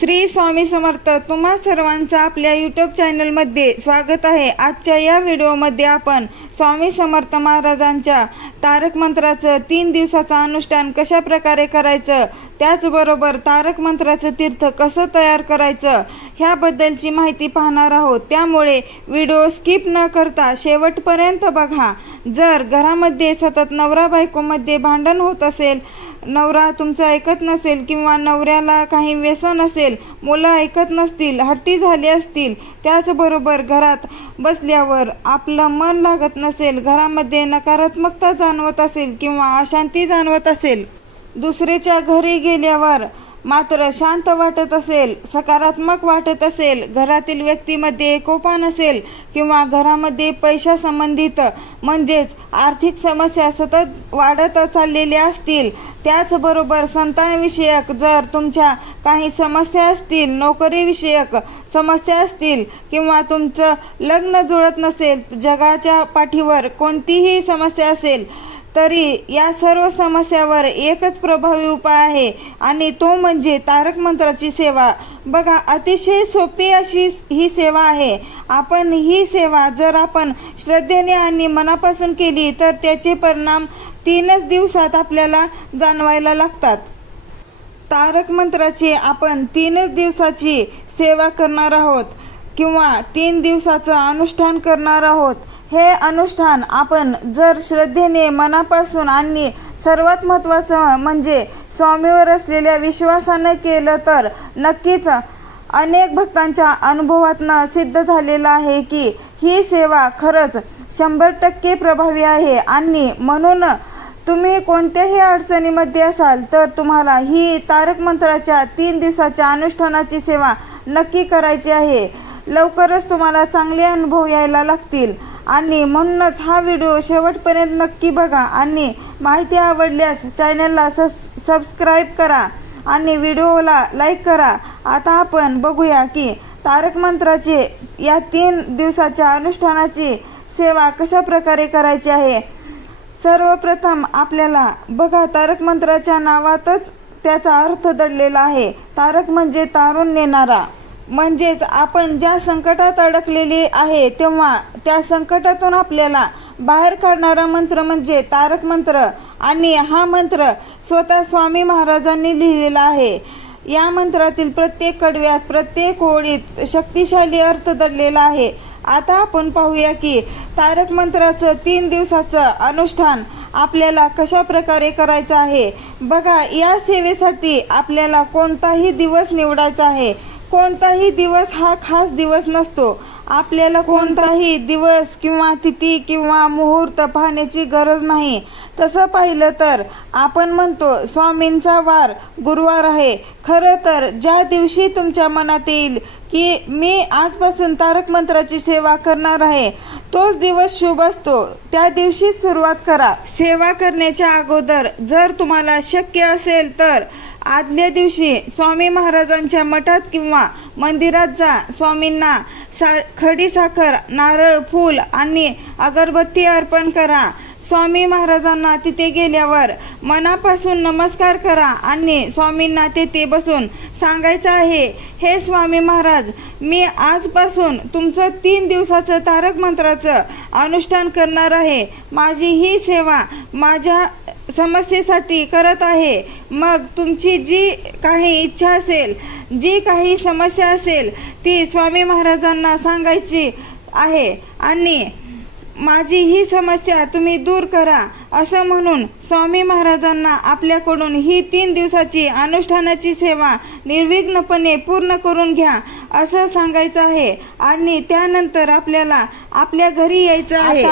श्री स्वामी समर्थ. तुम्हा सर्वांचं आपल्या यूट्यूब चॅनलमध्ये स्वागत आहे. आजच्या या व्हिडिओमध्ये आपण स्वामी समर्थ महाराजांच्या तारक मंत्राचं 3 दिवसाचं अनुष्ठान कशा प्रकारे करायचं, त्याचबरोबर तारक मंत्राचं तीर्थ कसं तयार करायचं ह्याबद्दलची माहिती पाहणार आहोत. त्यामुळे व्हिडिओ स्किप न करता शेवटपर्यंत बघा. जर घरामध्ये सतत नवरा बायकोमध्ये भांडण होत असेल, नवरा तुमचं ऐकत नसेल किंवा नवऱ्याला काही व्यसन असेल, मुलं ऐकत नसतील, हट्टी झाले असतील, त्याचबरोबर घरात बसल्यावर आपलं मन लागत नसेल, घरामध्ये नकारात्मकता जाणवत असेल किंवा अशांती जाणवत असेल, दुसऱ्याच्या घरी गेल्यावर मात्र शांत वाटत असेल, सकारात्मक वाटत असेल, घरातील व्यक्तीमध्ये एकोपा नसेल किंवा घरामध्ये पैशा संबंधित म्हणजेच आर्थिक समस्या सतत वाढत चाललेल्या असतील, त्याचबरोबर संतानविषयक जर तुमच्या काही समस्या असतील, नोकरीविषयक समस्या असतील किंवा तुमचं लग्न जुळत नसेल, जगाच्या पाठीवर कोणतीही समस्या असेल तरी या सर्व समस्यावर एकच प्रभावी उपाय आहे आणि तो म्हणजे तारक मंत्राची सेवा. बघा, अतिशय सोपी अशी ही सेवा आहे. आपण ही सेवा जर आपण श्रद्धेने आणि मनापासून केली तर त्याचे परिणाम 3च दिवसात आपल्याला जाणवायला लागतात. तारक मंत्राची आपण 3च दिवसाची सेवा करणार आहोत किंवा 3 दिवसाचं अनुष्ठान करणार आहोत. हे अनुष्ठान आपण जर श्रद्धेने, मनापासून आणि सर्वात महत्त्वाचं म्हणजे स्वामीवर असलेल्या विश्वासानं केलं तर नक्कीच अनेक भक्तांच्या अनुभवातनं सिद्ध झालेलं आहे की ही सेवा खरंच 100% प्रभावी आहे. आणि म्हणून तुम्ही कोणत्याही अडचणीमध्ये असाल तर तुम्हाला ही तारक मंत्राच्या 3 दिवसाच्या अनुष्ठानाची सेवा नक्की करायची आहे. लवकरच तुम्हाला चांगले अनुभव यायला लागतील आणि म्हणूनच हा व्हिडिओ शेवटपर्यंत नक्की बघा आणि माहिती आवडल्यास चॅनलला सबस्क्राईब करा आणि व्हिडिओला लाईक करा. आता आपण बघूया की तारक मंत्राची या 3 दिवसाच्या अनुष्ठानाची सेवा कशा प्रकारे करायची आहे. सर्वप्रथम आपल्याला बघा, तारक मंत्राच्या नावातच त्याचा अर्थ दडलेला आहे. तारक म्हणजे तारून नेणारा, म्हणजेच आपण ज्या संकटात अडकलेली आहे तेव्हा त्या संकटातून आपल्याला बाहेर काढणारा मंत्र म्हणजे तारक मंत्र. आणि हा मंत्र स्वतः स्वामी महाराजांनी लिहिलेला आहे. या मंत्रातील प्रत्येक कडव्यात, प्रत्येक ओळीत शक्तिशाली अर्थ दडलेला आहे. आता आपण पाहूया की तारक मंत्राचं 3 दिवसाचं अनुष्ठान आपल्याला कशा प्रकारे करायचं आहे. बघा, या सेवेसाठी आपल्याला कोणताही दिवस निवडायचा आहे. कोणताही दिवस हा खास दिवस नसतो. आपल्याला कोणताही दिवस किंवा तिथी किंवा मुहूर्त पाहण्याची गरज नाही. तसं पाहिलं तर आपण म्हणतो स्वामींचा वार गुरुवार आहे. खरं तर ज्या दिवशी तुमच्या मनात येईल की मी आजपासून तारक मंत्राची सेवा करणार आहे, तोच दिवस शुभ असतो. त्या दिवशी सुरुवात करा. सेवा करण्याच्या अगोदर जर तुम्हाला शक्य असेल तर आदल्या दिवशी स्वामी महाराजांच्या मठात किंवा मंदिरात जा. स्वामींना खडी साखर, नारळ, फूल आणि अगरबत्ती अर्पण करा. स्वामी महाराजांना तिथे गेल्यावर मनापासून नमस्कार करा आणि स्वामींना तेथे बसून सांगायचं आहे, हे स्वामी महाराज, मी आजपासून तुमचं 3 दिवसाचं तारक मंत्राचं अनुष्ठान करणार आहे. माझी ही सेवा माझ्या समस्येसाठी करत आहे. मग तुमची जी काही इच्छा असेल, जी काही समस्या असेल ती स्वामी महाराजांना सांगायची आहे आणि माझी ही समस्या तुम्ही दूर करा असं म्हणून स्वामी महाराजांना आपल्याकडून ही 3 दिवसाची अनुष्ठानाची सेवा निर्विघ्नपणे पूर्ण करून घ्या असं सांगायचं आहे. आणि त्यानंतर आपल्याला आपल्या घरी यायचं आहे.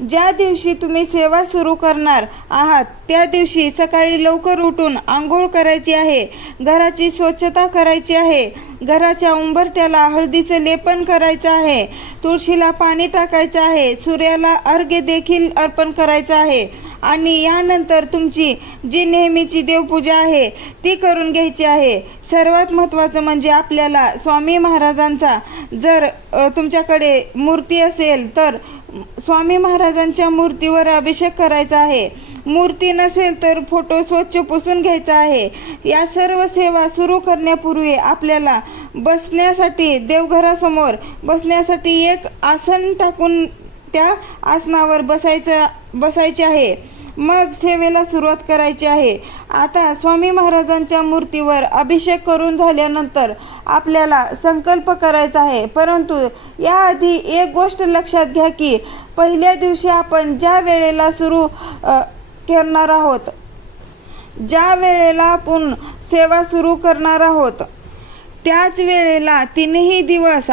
ज्या दिवशी तुम्ही सेवा सुरू करणार आहात त्या दिवशी सकाळी लवकर उठून आंघोळ करायची आहे, घराची स्वच्छता करायची आहे, घराच्या उंबरठ्याला हळदीचं लेपन करायचं आहे, तुळशीला पाणी टाकायचं आहे, सूर्याला अर्घ्य देखील अर्पण करायचं आहे आणि यानंतर तुमची जी नेहमीची देवपूजा आहे ती करून घ्यायची आहे. सर्वात महत्त्वाचं म्हणजे आपल्याला स्वामी महाराजांचा जर तुमच्याकडे मूर्ती असेल तर स्वामी महाराजांच्या मूर्तीवर अभिषेक करायचा आहे. मूर्ती नसेल तर फोटो स्वच्छ पुसून घ्यायचा आहे. या सर्व सेवा सुरू करण्यापूर्वी आपल्याला बसण्यासाठी देवघरासमोर बसण्यासाठी एक आसन टाकून त्या आसनावर बसायचे आहे. मग सेवेला सुरुवात करायची आहे. आता स्वामी महाराजांच्या मूर्तीवर अभिषेक करून झाल्यानंतर आपल्याला संकल्प करायचा आहे. परंतु याआधी एक गोष्ट लक्षात घ्या की पहिल्या दिवशी आपण ज्या वेळेला सुरू करणार आहोत, ज्या वेळेला आपण सेवा सुरू करणार आहोत त्याच वेळेला 3ही दिवस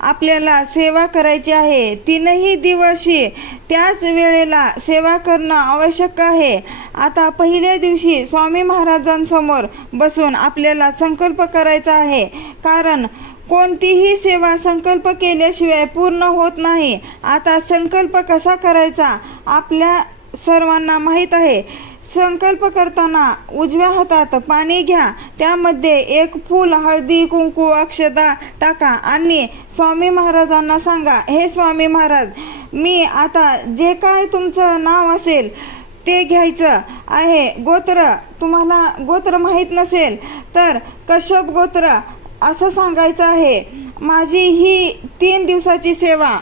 आपल्याला सेवा करायची आहे. 3ही दिवशी त्याच वेळेला सेवा करणं आवश्यक आहे. आता पहिल्या दिवशी स्वामी महाराजांसमोर बसून आपल्याला संकल्प करायचा आहे, कारण कोणतीही सेवा संकल्प केल्याशिवाय पूर्ण होत नाही. आता संकल्प कसा करायचा आपल्या सर्वांना माहीत आहे. संकल्प करताना उजव्या हातात पाणी घ्या, त्यामध्ये एक फूल, हळदी, कुंकू, अक्षता टाका आणि स्वामी महाराजांना सांगा, हे स्वामी महाराज, मी आता जे काय तुमचं नाव असेल ते घ्यायचं आहे. गोत्र, तुम्हाला गोत्र माहीत नसेल तर कश्यप गोत्र असं सांगायचं आहे. माझी ही 3 दिवसाची सेवा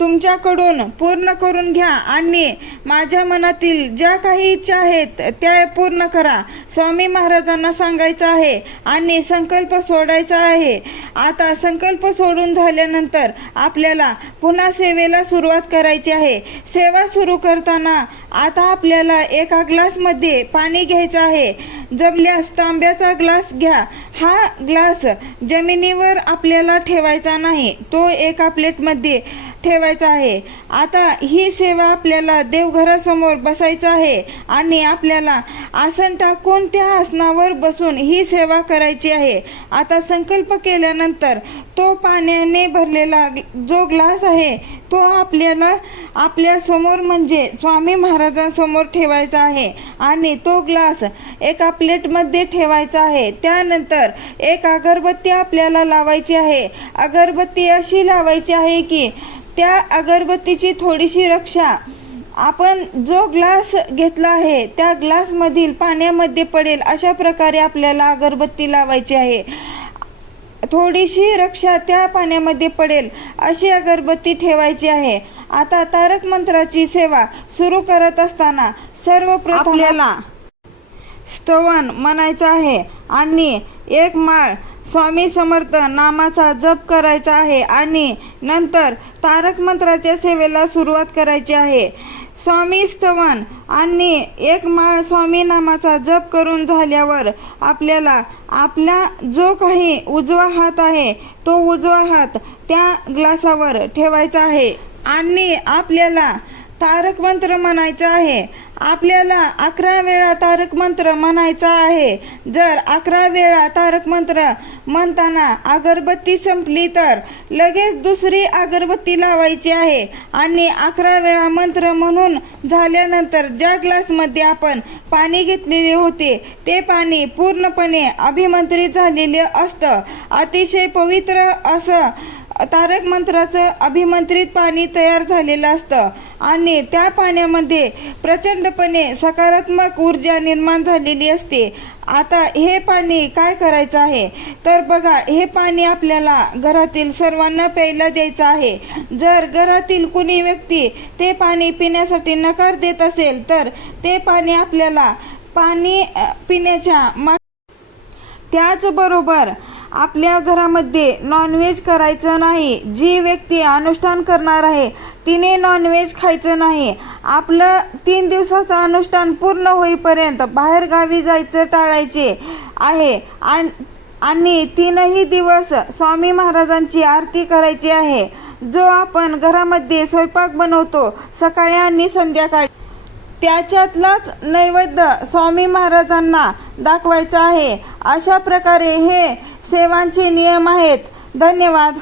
तुमच्याकडून पूर्ण करून घ्या आणि माझ्या मनातील ज्या काही इच्छा आहेत त्या पूर्ण करा, स्वामी महाराजांना सांगायचं आहे आणि संकल्प सोडायचा आहे. आता संकल्प सोडून झाल्यानंतर आपल्याला पुन्हा सेवेला सुरुवात करायची आहे. सेवा सुरू करताना आता आपल्याला एका ग्लासमध्ये पाणी घ्यायचं आहे. जमल्यास तांब्याचा ग्लास घ्या. हा ग्लास जमिनीवर आपल्याला ठेवायचा नाही, तो एका प्लेटमध्ये ठेवायचा आहे. आता ही सेवा आपल्याला देवघरासमोर बसायचं आहे आणि आपल्याला आसन टाकून त्या आसनावर बसून ही सेवा करायची आहे. आता संकल्प केल्यानंतर तो पाण्याने भरलेला जो ग्लास आहे तो आपल्याला आपल्या समोर म्हणजे स्वामी महाराजांसमोर ठेवायचा आहे आणि तो ग्लास एका प्लेटमध्ये ठेवायचा आहे. त्यानंतर एक अगरबत्ती आपल्याला लावायची आहे. अगरबत्ती अशी लावायची आहे की त्या अगरबत्तीची थोडीशी रक्षा आपण जो ग्लास घेतला आहे त्या ग्लासमधील पाण्यामध्ये पडेल अशा प्रकारे आपल्याला अगरबत्ती लावायची आहे. थोडीशी रक्षा त्या पाण्यामध्ये पडेल अशी अगरबत्ती ठेवायची आहे. आता तारक मंत्राची सेवा सुरू करत असताना सर्वप्रथम आपल्याला स्तवन म्हणायचं आहे आणि एक माळ स्वामी समर्थ नामाचा जप करायचा आहे आणि नंतर तारक मंत्राच्या सेवेला सुरुवात करायची आहे. स्वामी स्तवन आणि एक माळ स्वामी नामाचा जप करून झाल्यावर आपल्याला आपला जो काही उजवा हात आहे तो उजवा हात त्या ग्लासावर ठेवायचा आहे आणि आपल्याला तारक मंत्र म्हणायचा आहे. आपल्याला 11 वेळा तारक मंत्र म्हणायचा आहे. जर 11 वेळा तारक मंत्र म्हणताना अगरबत्ती संपली तर लगेच दुसरी अगरबत्ती लावायची आहे आणि 11 वेळा मंत्र म्हणून झाल्यानंतर ज्या ग्लासमध्ये आपण पाणी घेतलेले होते ते पाणी पूर्णपणे अभिमंत्रित झालेले असतं. अतिशय पवित्र असं तारक मंत्राचं अभिमंत्रित पाणी तयार झालेलं असतं आणि त्या पाण्यामध्ये प्रचंडपणे सकारात्मक ऊर्जा निर्माण झालेली असते. आता हे पाणी काय करायचं आहे तर बघा, हे पाणी आपल्याला घरातील सर्वांना प्यायला द्यायचं आहे. जर घरातील कुणी व्यक्ती ते पाणी पिण्यासाठी नकार देत असेल तर ते पाणी आपल्याला पाणी पिण्याच्या त्याचबरोबर आपल्या घरामध्ये नॉनव्हेज करायचं नाही. जी व्यक्ती अनुष्ठान करणार आहे तिने नॉनव्हेज खायचं नाही. आपलं 3 दिवसाचं अनुष्ठान पूर्ण होईपर्यंत बाहेरगावी जायचं टाळायचे आहे आणि 3ही दिवस स्वामी महाराजांची आरती करायची आहे. जो आपण घरामध्ये स्वयंपाक बनवतो सकाळी आणि संध्याकाळी त्याच्यातलाच नैवेद्य स्वामी महाराजांना दाखवायचा आहे. अशा प्रकारे हे सेवांचे नियम आहेत. धन्यवाद.